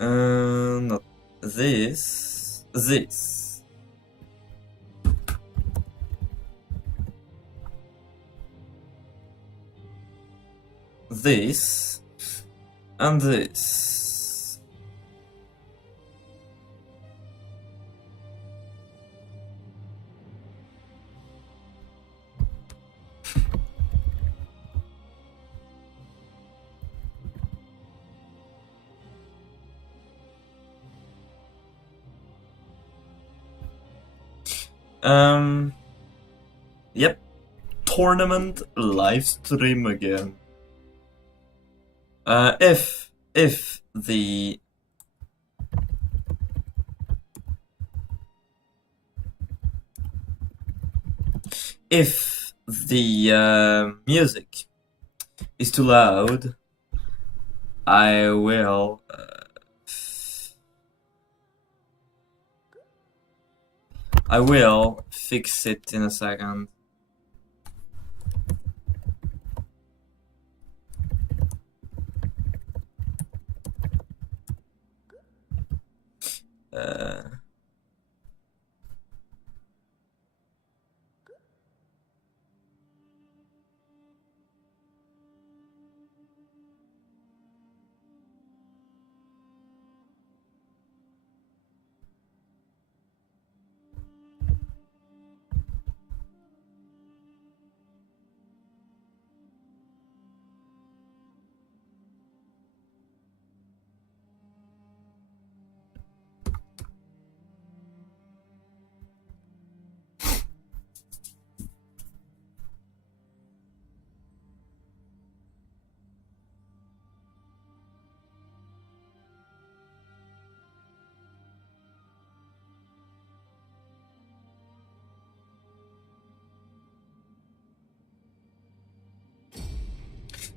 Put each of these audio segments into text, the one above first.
Not this. This. This. And this. Yep. Tournament live stream again. If the music is too loud, I will fix it in a second.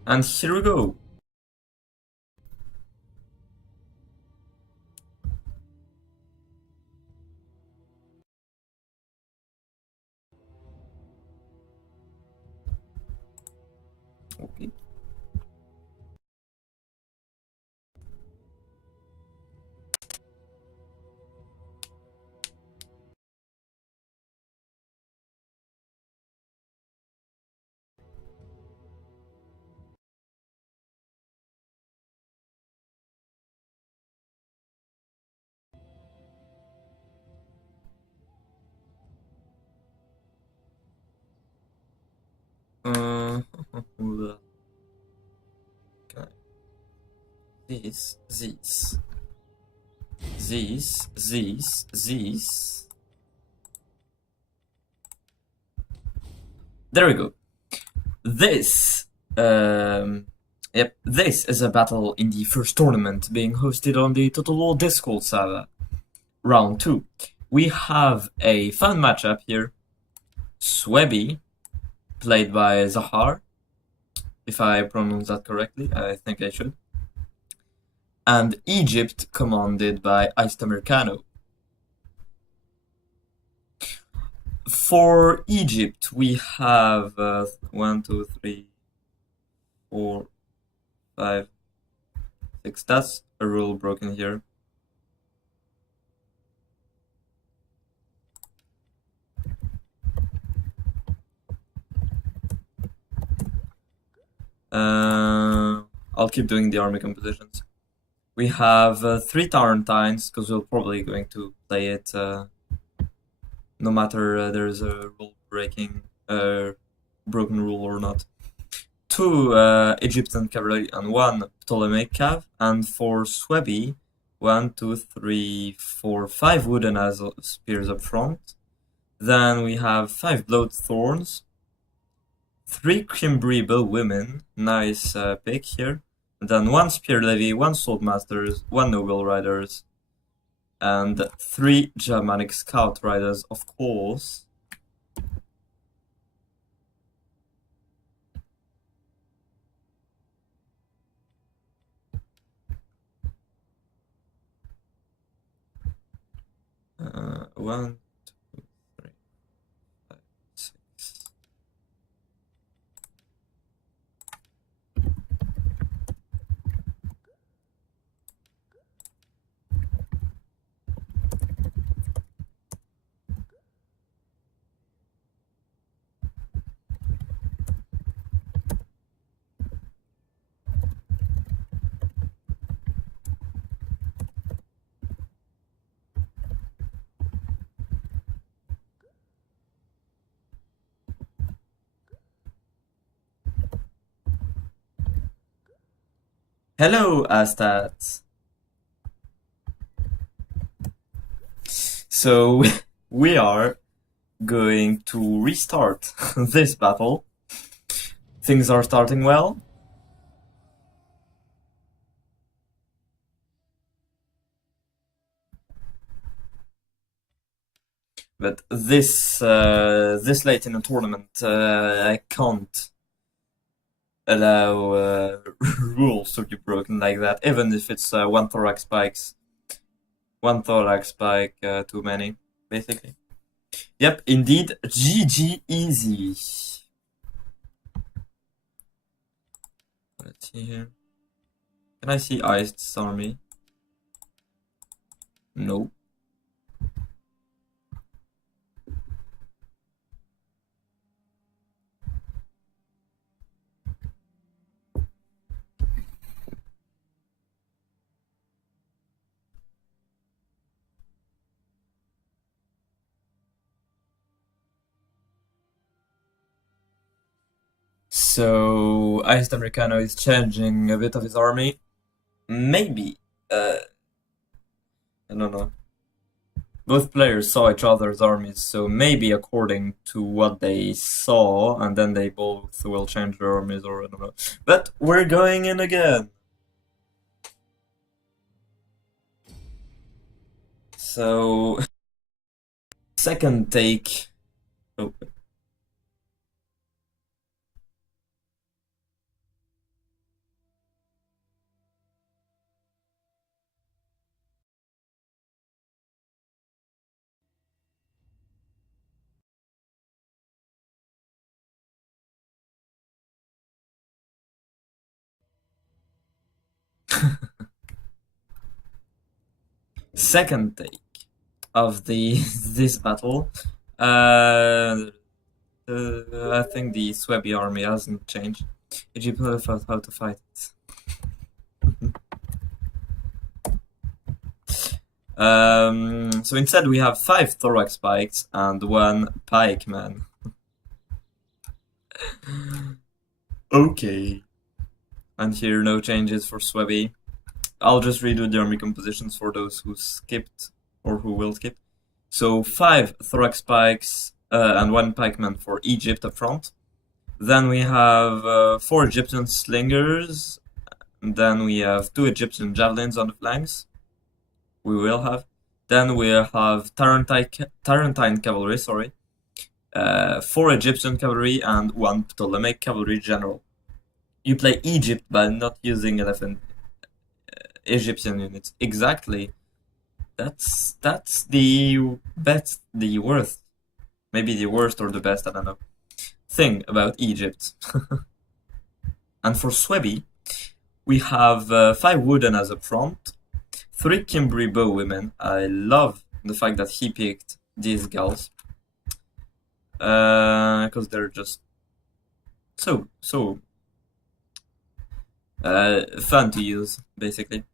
And here we go. Okay. These. There we go. This, this is a battle in the first tournament being hosted on the Total War Discord server. Round 2. We have a fun matchup here. Suebi, played by Zahar, if I pronounce that correctly, I think I should. And Egypt, commanded by Americano. For Egypt, we have 1, 2, 3, 4, 5, 6. That's a rule broken here. I'll keep doing the army compositions. We have 3 Tarentines, because we're probably going to play it no matter there's a rule breaking, broken rule or not. 2 Egyptian cavalry and 1 Ptolemaic cav, and for Suebi, 1, 2, 3, 4, 5 wooden spears up front. Then we have 5 blowed thorns, 3 Cimbriable women, nice pick here. And then 1 spear levy, 1 sword masters, 1 noble riders, and 3 Germanic scout riders, of course. One, two, three, 5, 6. Hello, Astat. So we are going to restart this battle. Things are starting well. But this late in the tournament, I can't allow rules to be broken like that, even if it's one thorax spikes. One thorax spike too many, basically. Yep, indeed, GG easy. Let's see here. Can I see Iced's army? No. So Iced Americano is changing a bit of his army. Maybe. I don't know. Both players saw each other's armies, so maybe according to what they saw, and then they both will change their armies, or I don't know. But we're going in again. So second take. Oh. Second take of the this battle. I think the Suebi army hasn't changed. Egypt felt how to fight it. So instead we have 5 thorax spikes and 1 pikeman. Okay. And here no changes for Suebi. I'll just redo the army compositions for those who skipped or who will skip. So 5 thorax spikes and 1 pikeman for Egypt up front. Then we have 4 Egyptian slingers. And then we have 2 Egyptian javelins on the flanks. We will have. Then we have Tarentine cavalry, 4 Egyptian cavalry and 1 Ptolemaic cavalry general. You play Egypt by not using 11 Egyptian units. Exactly. That's the best, the worst, maybe the worst or the best, I don't know, thing about Egypt. And for Suebi, we have 5 wooden as up front, 3 Cimbri bow women. I love the fact that he picked these gals. Because they're just so fun to use, basically.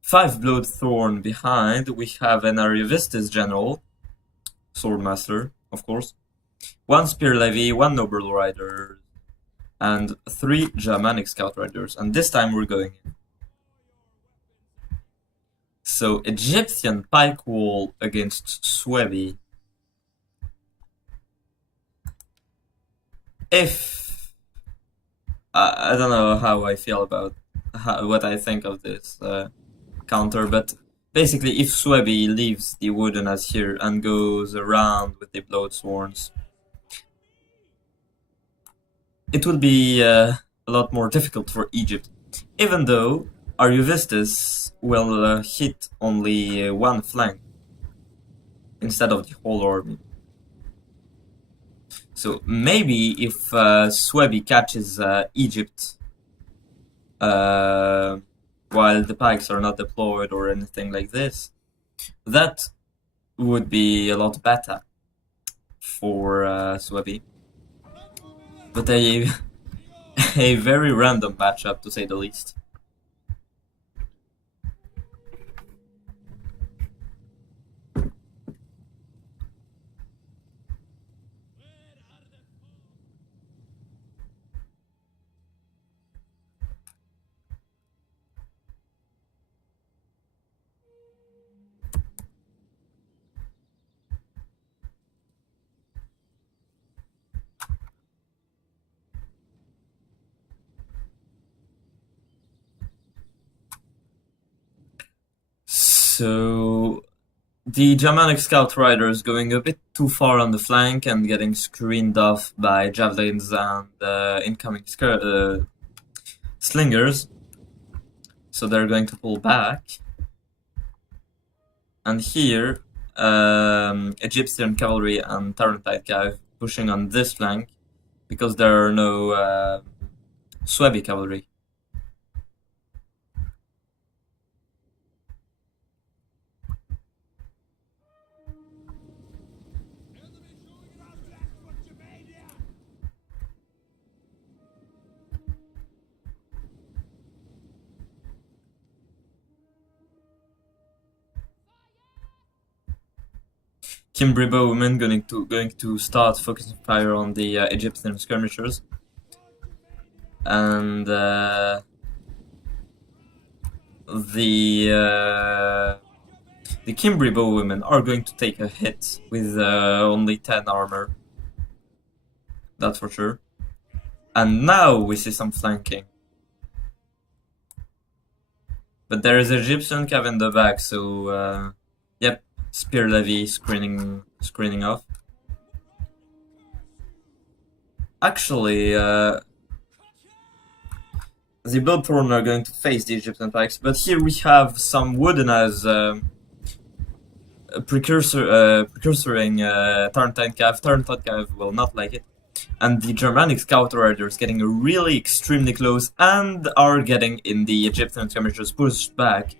5 Bloodthorn behind. We have an Ariovistus general, swordmaster, of course. 1 Spear Levy, 1 Noble Rider, and 3 Germanic Scout Riders. And this time we're going in. So Egyptian Pike Wall against Suebi. If I don't know how I feel about what I think of this counter, but basically if Suebi leaves the wooden as here and goes around with the Bloodthorns, it will be a lot more difficult for Egypt, even though Ariovistus will hit only 1 flank instead of the whole army. So maybe if Suebi catches Egypt while the pikes are not deployed or anything like this, that would be a lot better for Suebi. But a very random matchup, to say the least. So the Germanic scout riders going a bit too far on the flank and getting screened off by javelins and incoming slingers. So they're going to pull back. And here, Egyptian cavalry and Tarentine cav pushing on this flank because there are no Suebi cavalry. Kimbri bowmen going to start focusing fire on the Egyptian skirmishers, and the Kimbri bowmen are going to take a hit with only 10 armor. That's for sure. And now we see some flanking. But there is Egyptian cav in the back, so yep, spear levy screening off. Actually, the Bloodthorn are going to face the Egyptian pikes, but here we have some wooden as precursoring Tarentine cav. Tarentine cav will not like it. And the Germanic scout riders getting really extremely close and are getting in the Egyptian skirmishers pushed back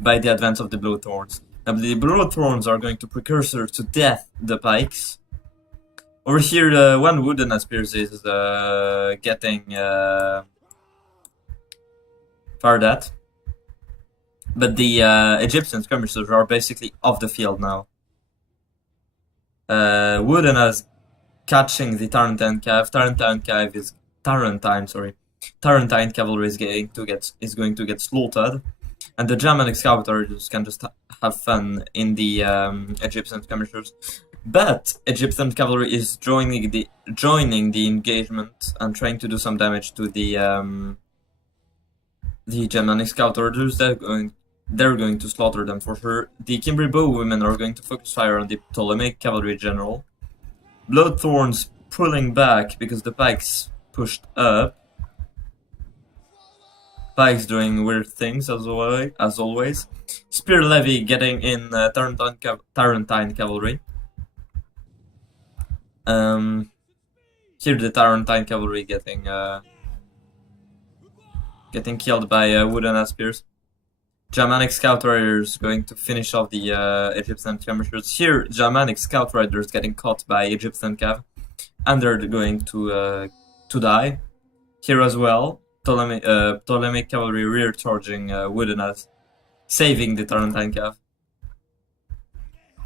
by the advance of the Bloodthorns. Now the Bloodthorns are going to precursor to death the pikes. Over here, one wooden spears is getting fired at. But the Egyptian skirmishers are basically off the field now. Wooden as catching the Tarentine cav. Tarentine cavalry is going to get slaughtered, and the Germanic scouters can just have fun in the Egyptian skirmishers. But Egyptian cavalry is joining the engagement and trying to do some damage to the Germanic scout orders. They're going to slaughter them for sure. The Kimbri bowwomen are going to focus fire on the Ptolemaic cavalry general. Bloodthorns pulling back because the pikes pushed up. Pikes doing weird things as always. Spear levy getting in Tarentine cavalry. Here the Tarentine cavalry getting killed by wooden spears. Germanic scout riders going to finish off the Egyptian skirmishers. Here, Germanic scout riders getting caught by Egyptian cav, and they're going to die. Here as well, Ptolemaic cavalry rear charging wooden saving the Tarentine cav.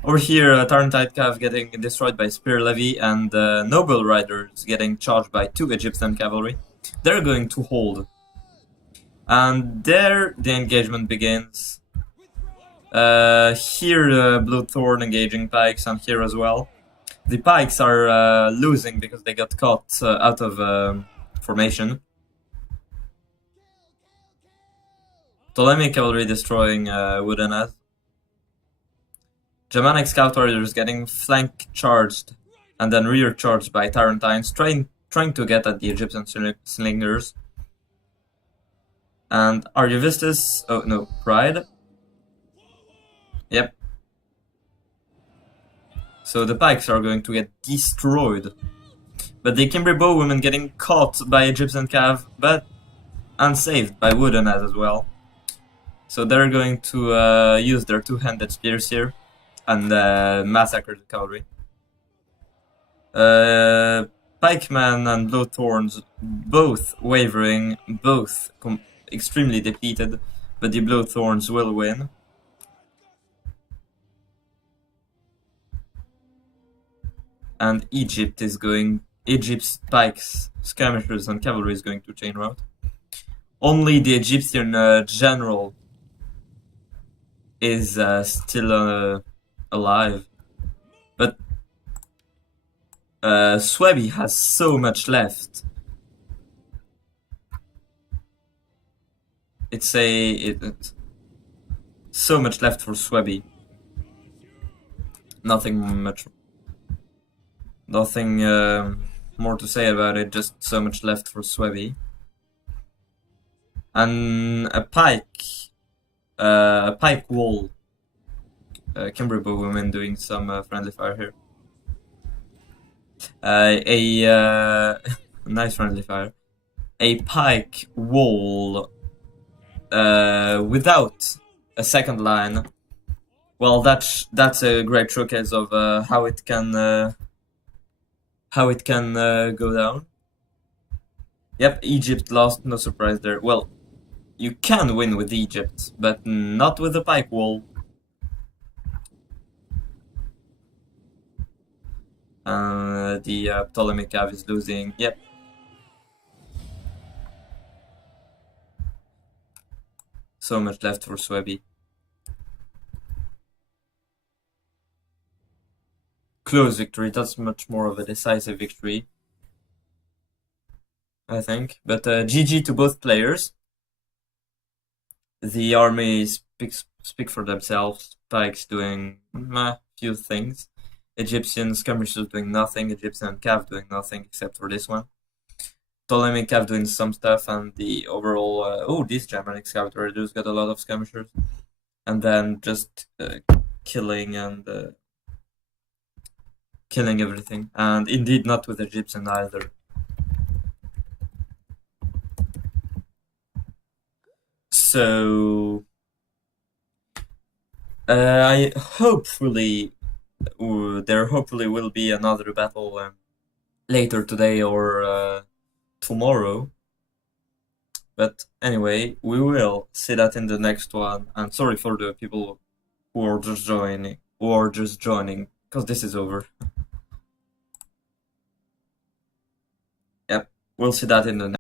Over here, Tarentine cav getting destroyed by spear levy, and noble riders getting charged by 2 Egyptian cavalry. They're going to hold. And there the engagement begins. Here Bloodthorn engaging pikes, and here as well. The pikes are losing because they got caught out of formation. Ptolemaic cavalry destroying wooden as. Germanic scout riders getting flank charged and then rear charged by Tarentines, trying to get at the Egyptian slingers. And Ariovistus, oh no, Pride. Yep. So the pikes are going to get destroyed. But the Kimbri bowwomen getting caught by Egyptian cav, but unsaved by wooden as well. So they're going to use their 2-handed spears here and massacre the cavalry. Pikemen and Bloodthorns both wavering, both extremely depleted, but the Bloodthorns will win. And Egypt's pikes, skirmishers and cavalry is going to chain rout. Only the Egyptian general is still alive. But Suebi has so much left. So much left for Suebi. Nothing more to say about it, just so much left for Suebi. And a pike wall. Kimberbo women doing some friendly fire here. Nice friendly fire. A pike wall without a second line. Well, that's a great showcase of how it can go down. Yep, Egypt lost, no surprise there. Well, you can win with Egypt, but not with the pike wall. The Ptolemy Cav is losing. Yep. So much left for Suebi. Close victory, that's much more of a decisive victory, I think. But GG to both players. The armies speak for themselves. Pikes doing few things. Egyptian skirmishers doing nothing. Egyptian Cav doing nothing except for this one. Ptolemy Cav doing some stuff, and the overall this Germanic scout raiders got a lot of skirmishers, and then just killing everything, and indeed not with Egyptian either. So there hopefully will be another battle later today or tomorrow. But anyway, we will see that in the next one. And sorry for the people who are just joining, because this is over. Yep, we'll see that in the next.